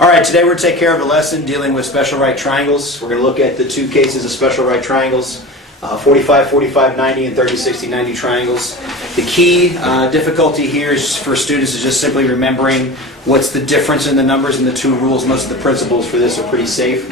Alright, today we're going to take care of a lesson dealing with special right triangles. We're going to look at the two cases of special right triangles, 45, 45, 90 and 30, 60, 90 triangles. The key difficulty here is for students is just simply remembering what's the difference in the numbers and the two rules. Most of the principles for this are pretty safe.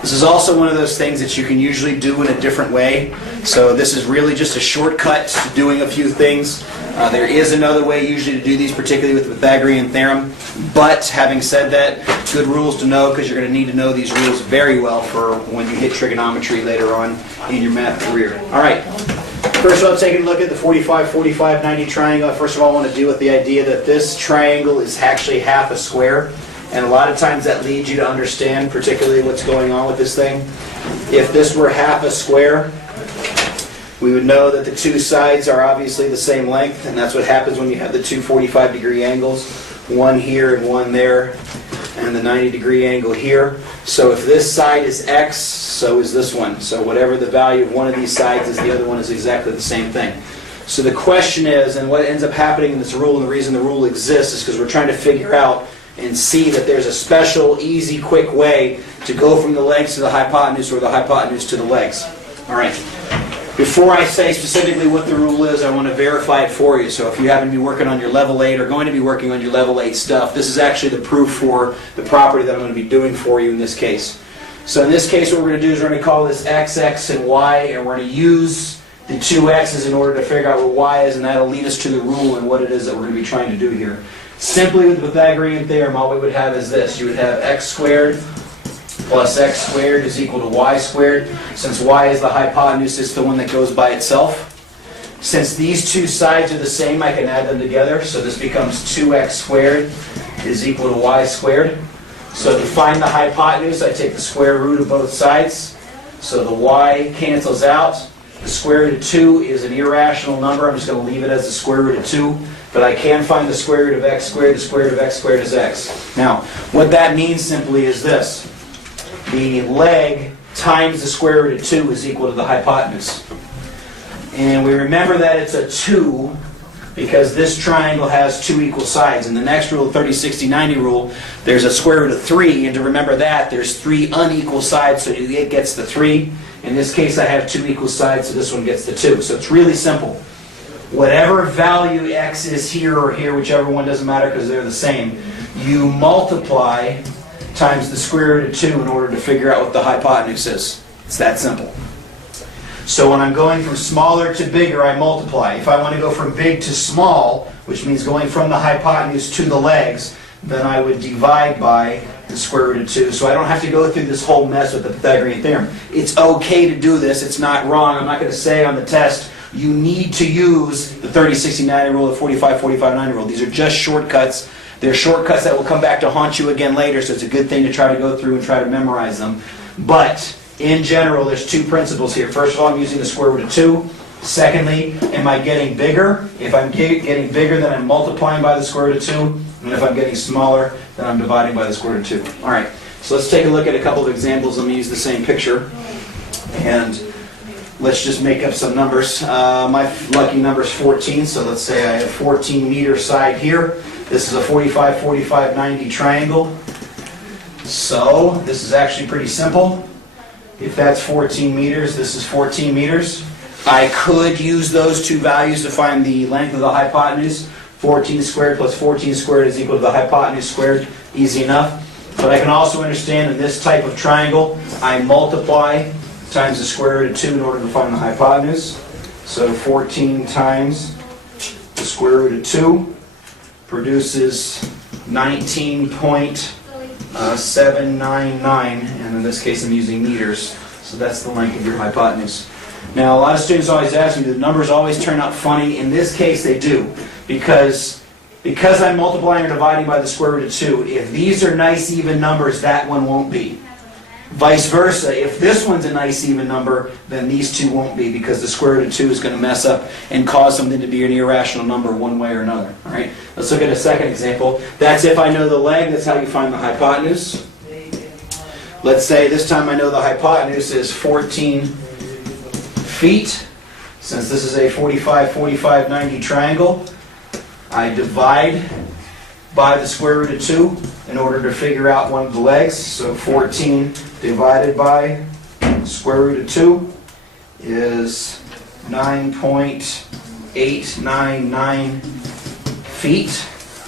This is also one of those things that you can usually do in a different way. So this is really just a shortcut to doing a few things. There is another way usually to do these, particularly with the Pythagorean Theorem. But having said that, good rules to know because you're going to need to know these rules very well for when you hit trigonometry later on in your math career. Alright, first of all, taking a look at the 45, 45, 90 triangle. First of all, I want to deal with the idea that this triangle is actually half a square. And a lot of times that leads you to understand particularly what's going on with this thing. If this were half a square, we would know that the two sides are obviously the same length, and that's what happens when you have the two 45-degree angles, one here and one there, and the 90-degree angle here. So if this side is x, so is this one. So whatever the value of one of these sides is, the other one is exactly the same thing. So the question is, and what ends up happening in this rule, and the reason the rule exists is because we're trying to figure out and see that there's a special, easy, quick way to go from the legs to the hypotenuse or the hypotenuse to the legs. All right. Before I say specifically what the rule is, I want to verify it for you. So if you happen to be working on your level 8 or going to be working on your level 8 stuff, this is actually the proof for the property that I'm going to be doing for you in this case. So in this case, what we're going to do is we're going to call this x, x, and y, and we're going to use the two x's in order to figure out what y is, and that'll lead us to the rule and what it is that we're going to be trying to do here. Simply with the Pythagorean Theorem, all we would have is this. You would have x squared plus x squared is equal to y squared. Since y is the hypotenuse, it's the one that goes by itself. Since these two sides are the same, I can add them together. So this becomes 2x squared is equal to y squared. So to find the hypotenuse, I take the square root of both sides. So the y cancels out. The square root of 2 is an irrational number. I'm just going to leave it as the square root of 2. But I can find the square root of x squared. The square root of x squared is x. Now, what that means simply is this. The leg times the square root of 2 is equal to the hypotenuse. And we remember that it's a 2 because this triangle has two equal sides. In the next rule, 30, 60, 90 rule, there's a square root of 3. And to remember that, there's 3 unequal sides, so it gets the 3. In this case, I have 2 equal sides, so this one gets the 2. So it's really simple. Whatever value x is here or here, whichever one, doesn't matter because they're the same, you multiply times the square root of 2 in order to figure out what the hypotenuse is. It's that simple. So when I'm going from smaller to bigger, I multiply. If I want to go from big to small, which means going from the hypotenuse to the legs, then I would divide by the square root of 2. So I don't have to go through this whole mess with the Pythagorean Theorem. It's okay to do this. It's not wrong. I'm not going to say on the test, you need to use the 30, 60, 90 rule, the 45, 45, 90 rule. These are just shortcuts. They're shortcuts that will come back to haunt you again later, so it's a good thing to try to go through and try to memorize them. But in general, there's two principles here. First of all, I'm using the square root of 2. Secondly, am I getting bigger? If I'm getting bigger, then I'm multiplying by the square root of 2. And if I'm getting smaller, then I'm dividing by the square root of 2. All right, so let's take a look at a couple of examples. Let me use the same picture. And let's just make up some numbers. My lucky number is 14, so let's say I have 14-meter side here. This is a 45, 45, 90 triangle. So this is actually pretty simple. If that's 14 meters, this is 14 meters. I could use those two values to find the length of the hypotenuse. 14 squared plus 14 squared is equal to the hypotenuse squared. Easy enough. But I can also understand in this type of triangle, I multiply times the square root of 2 in order to find the hypotenuse. So 14 times the square root of 2 produces 19.799, and in this case I'm using meters, so that's the length of your hypotenuse. Now a lot of students always ask me, do the numbers always turn out funny? In this case they do, because I'm multiplying or dividing by the square root of 2. If these are nice even numbers, that one won't be. Vice versa, if this one's a nice even number, then these two won't be, because the square root of 2 is going to mess up and cause something to be an irrational number one way or another. All right? Let's look at a second example. That's if I know the leg. That's how you find the hypotenuse. Let's say this time I know the hypotenuse is 14 feet. Since this is a 45, 45, 90 triangle, I divide by the square root of 2 in order to figure out one of the legs. So 14 divided by square root of 2 is 9.899 feet.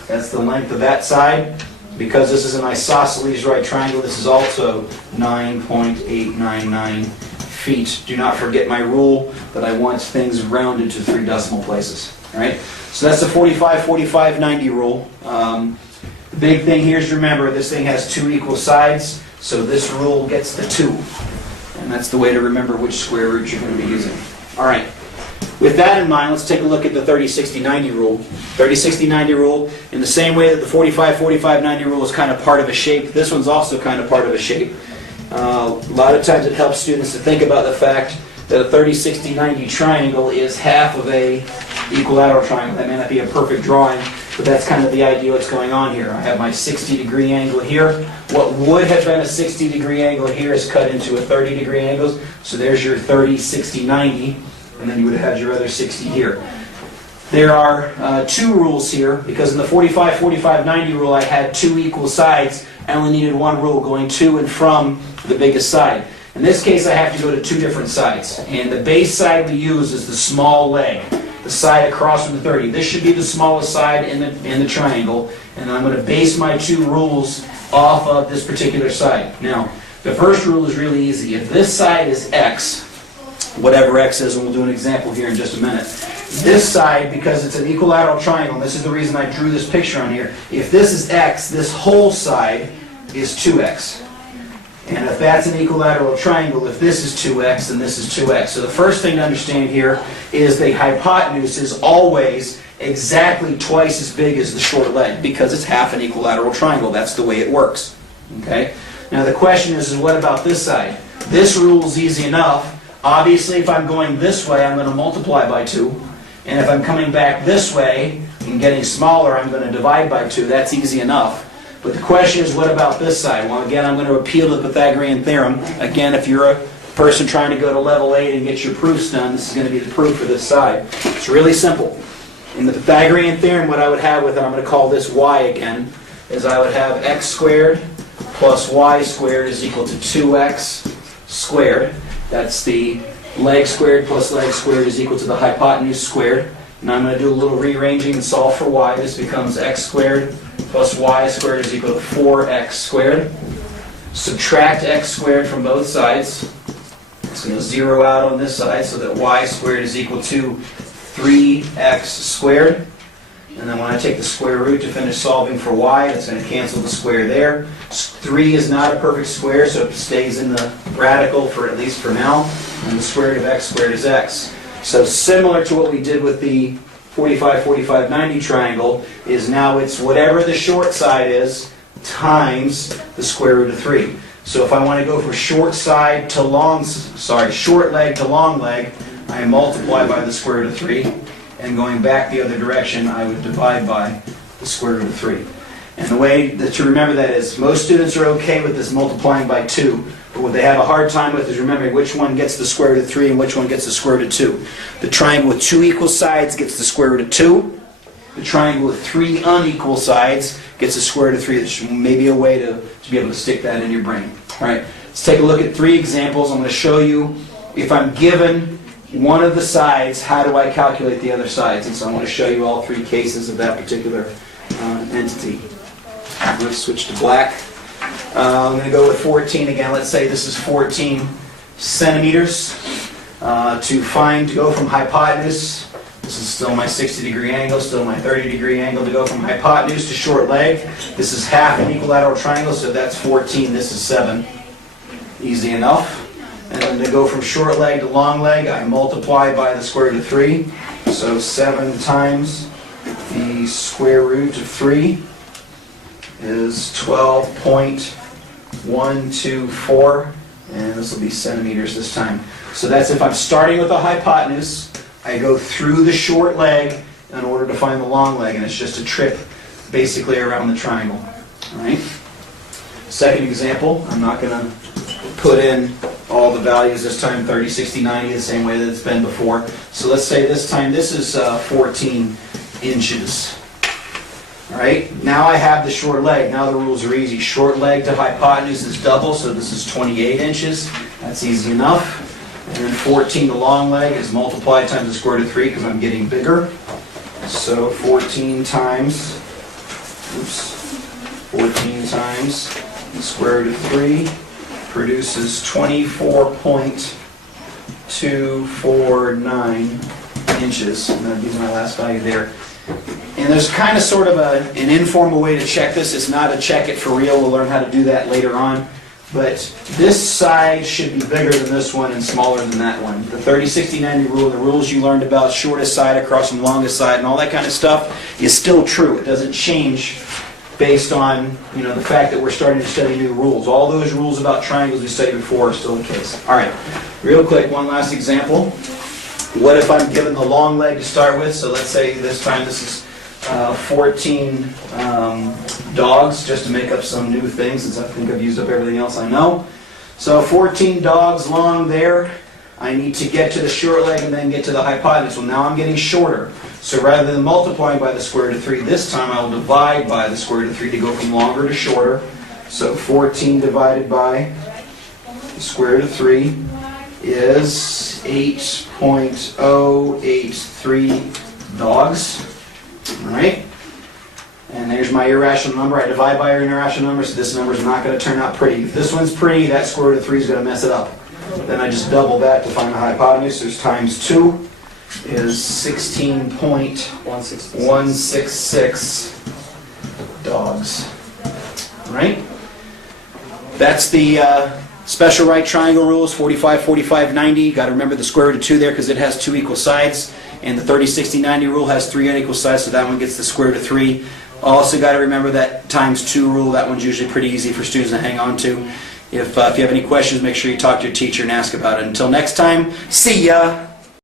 That's the length of that side. Because this is an isosceles right triangle, this is also 9.899 feet. Do not forget my rule that I want things rounded to 3 decimal places. All right? So that's the 45, 45, 90 rule. The big thing here is remember this thing has 2 equal sides, so this rule gets the 2. And that's the way to remember which square root you're going to be using. All right. With that in mind, let's take a look at the 30, 60, 90 rule. 30, 60, 90 rule, in the same way that the 45, 45, 90 rule is kind of part of a shape, this one's also kind of part of a shape. A lot of times it helps students to think about the fact that a 30, 60, 90 triangle is half of a equilateral triangle. That may not be a perfect drawing, but that's kind of the idea what's going on here. I have my 60-degree angle here. What would have been a 60-degree angle here is cut into a 30-degree angle. So there's your 30, 60, 90, and then you would have had your other 60 here. There are 2 rules here, because in the 45, 45, 90 rule I had 2 equal sides. I only needed 1 rule going to and from the biggest side. In this case I have to go to 2 different sides. And the base side we use is the small leg, the side across from the 30. This should be the smallest side in the triangle. And I'm going to base my 2 rules off of this particular side. Now, the first rule is really easy. If this side is x, whatever x is, and we'll do an example here in just a minute. This side, because it's an equilateral triangle, and this is the reason I drew this picture on here, if this is x, this whole side is 2x. And if that's an equilateral triangle, if this is 2x, then this is 2x. So the first thing to understand here is the hypotenuse is always exactly twice as big as the short leg, because it's half an equilateral triangle. That's the way it works. Okay? Now the question is what about this side? This rule is easy enough. Obviously, if I'm going this way, I'm going to multiply by 2. And if I'm coming back this way and getting smaller, I'm going to divide by 2. That's easy enough. But the question is, what about this side? Well, again, I'm going to appeal to the Pythagorean Theorem. Again, if you're a person trying to go to level 8 and get your proofs done, this is going to be the proof for this side. It's really simple. In the Pythagorean Theorem, what I would have with it, I'm going to call this y again, is I would have x squared plus y squared is equal to 2x squared. That's the leg squared plus leg squared is equal to the hypotenuse squared. And I'm going to do a little rearranging and solve for y. This becomes x squared plus y squared is equal to 4x squared. Subtract x squared from both sides. It's going to zero out on this side so that y squared is equal to 3x squared. And then when I take the square root to finish solving for y, it's going to cancel the square there. 3 is not a perfect square, so it stays in the radical for at least for now. And the square root of x squared is x. So similar to what we did with the 45, 45, 90 triangle, is now it's whatever the short side is times the square root of 3. So if I want to go from short leg to long leg, I multiply by the square root of 3. And going back the other direction, I would divide by the square root of 3. And the way that to remember that is, most students are okay with this multiplying by 2, but what they have a hard time with is remembering which one gets the square root of 3 and which one gets the square root of 2. The triangle with 2 equal sides gets the square root of 2. The triangle with 3 unequal sides gets the square root of 3. There's maybe a way to be able to stick that in your brain. All right, let's take a look at 3 examples. I'm going to show you if I'm given one of the sides, how do I calculate the other sides? And so I want to show you all 3 cases of that particular entity. I'm going to switch to black. I'm going to go with 14 again. Let's say this is 14 centimeters. To go from hypotenuse, this is still my 60-degree angle, still my 30-degree angle. To go from hypotenuse to short leg, this is half an equilateral triangle, so that's 14, this is 7. Easy enough. And then to go from short leg to long leg, I multiply by the square root of 3. So 7 times the square root of 3 is 12.124, and this will be centimeters this time. So that's if I'm starting with a hypotenuse, I go through the short leg in order to find the long leg, and it's just a trip basically around the triangle. All right. Second example, I'm not going to put in all the values this time, 30, 60, 90, the same way that it's been before. So let's say this time this is 14 inches. All right, now I have the short leg. Now the rules are easy. Short leg to hypotenuse is double, so this is 28 inches. That's easy enough. And then 14 to long leg is multiplied times the square root of 3 because I'm getting bigger. So 14 times the square root of 3 produces 24.249 inches. And that'd be my last value there. And there's kind of sort of an informal way to check this. It's not a check it for real. We'll learn how to do that later on. But this side should be bigger than this one and smaller than that one. The 30, 60, 90 rule, the rules you learned about shortest side across from longest side and all that kind of stuff is still true. It doesn't change based on the fact that we're starting to study new rules. All those rules about triangles we studied before are still the case. All right, real quick, one last example. What if I'm given the long leg to start with? So let's say this time this is 14 dogs, just to make up some new things, since I think I've used up everything else I know. So 14 dogs long there. I need to get to the short leg and then get to the hypotenuse. Well, now I'm getting shorter. So rather than multiplying by the square root of 3, this time I will divide by the square root of 3 to go from longer to shorter. So 14 divided by the square root of 3 is 8.083 dogs. All right? And there's my irrational number. I divide by an irrational number, so this number is not going to turn out pretty. If this one's pretty, that square root of 3 is going to mess it up. Then I just double that to find the hypotenuse. There's times 2 is 16.166 dogs. All right? That's the special right triangle rules, 45, 45, 90. Got to remember the square root of 2 there because it has 2 equal sides. And the 30, 60, 90 rule has 3 unequal sides, so that one gets the square root of 3. Also got to remember that times 2 rule. That one's usually pretty easy for students to hang on to. If you have any questions, make sure you talk to your teacher and ask about it. Until next time, see ya!